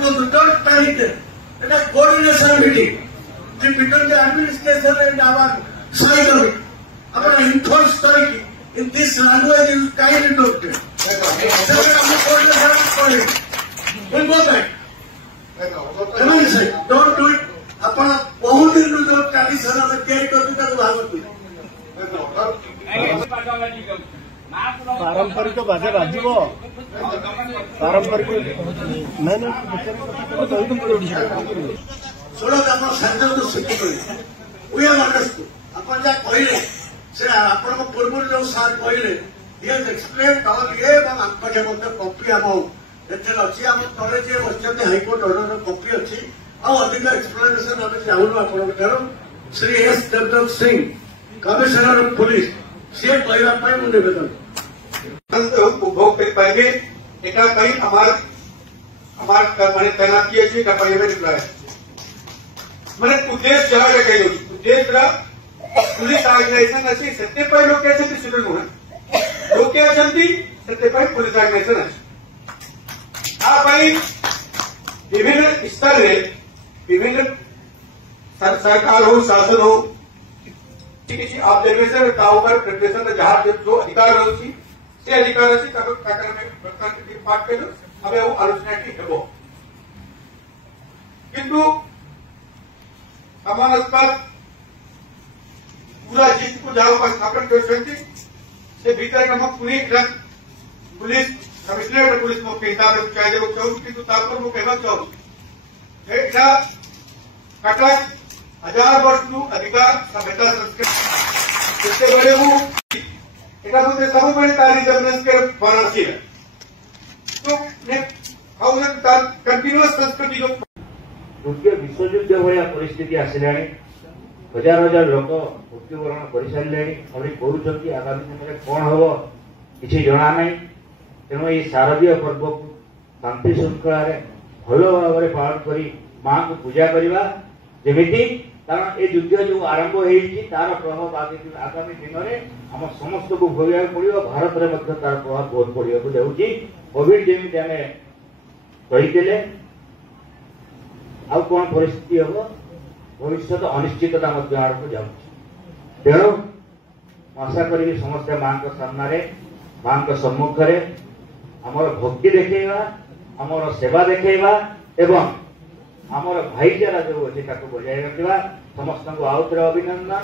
don't panic. It's a coordination meeting between the administration and our side of it. Our enforced story in this language is kindly adopted. We'll go back. Don't do it. अपन बहुत दिन जो tradition of the carry करते थे वो भागवत में पारंपरिक भाषा बाजी वो पारंपरिक नहीं छोड़ो अपन संजय तो सीखी गई वे अंडरस्टूड अपन जा कहले से अपन को पूर्व जो सार कहले ये एक्सप्लेन ऑल ये आपके मध्य कॉपी हम एथे अछि हम तरे जे बच्चे हाईकोर्ट ऑर्डर कॉपी अछि और अधिक एक्सप्लेनेशन आम चाहूँ आप Shri S Devdutt Singh commissioner of police सी कहवाई मुझे निवेदन उपभोग कर पाएंगे एका कहीं मैंने तैनाती अच्छी पहले में निकला है मैंने उद्देश्य जहाँ कही उद्देश्य पुलिस ऑर्गेनाइजेशन अच्छी सत्य लोग कैसे स्टूडेंट हुए लोग क्या चलती सत्य पुलिस ऑर्गेनाइजेशन अच्छी विभिन्न स्तर है विभिन्न सरकार हो शासन हो किसी ऑब्जर्वेशन प्रिपरेशन जहाँ जो अधिकार रही से अधिकार अच्छी पाठ कर हमें वो आलोचना की हेब किंतु समान पूरा जीत को जहाँ स्थापन कर भीतर हम पुलिस कमिश्नरेट पुलिस को हिसाब से चाहिए चाहूँ किंतु वो कहना चाहूँ कटक 1000 वर्ष अधिकार सभ्यता संस्कृति सब बड़े तारी रेफरेंस के वाराणसी है तो कंटिन्यूअस संस्कृति जो द्वितीय विश्वयुद्ध भाया परिस्थिति आसिला हजार हजार लोक मृत्युवरण कर सारे करुँच आगामी समय कौन हम किसी जना ना तेणु ये शारदीय पर्व को शांति श्रृंखला भल भाव पालन कर माँ को पूजा करवा जमीती कारण ये युद्ध जो आरंभ होती तार प्रभाव आगामी दिन में आम समस्त को भोगा पड़ो भारत में तार प्रभाव बहुत पड़ा जाऊँगी कोविड जमी आम कही आउ कौन परिस्थिति हम भविष्य अनिश्चितता आड़क जाऊँ तेणु आशा करी समस्ते माँ सामने माँ सम्मुख आमर भक्ति देखा आमर सेवा देखा एवं आमर भाईचारा जो अच्छे बजाय रखा समस्त आउे अभिनंदन।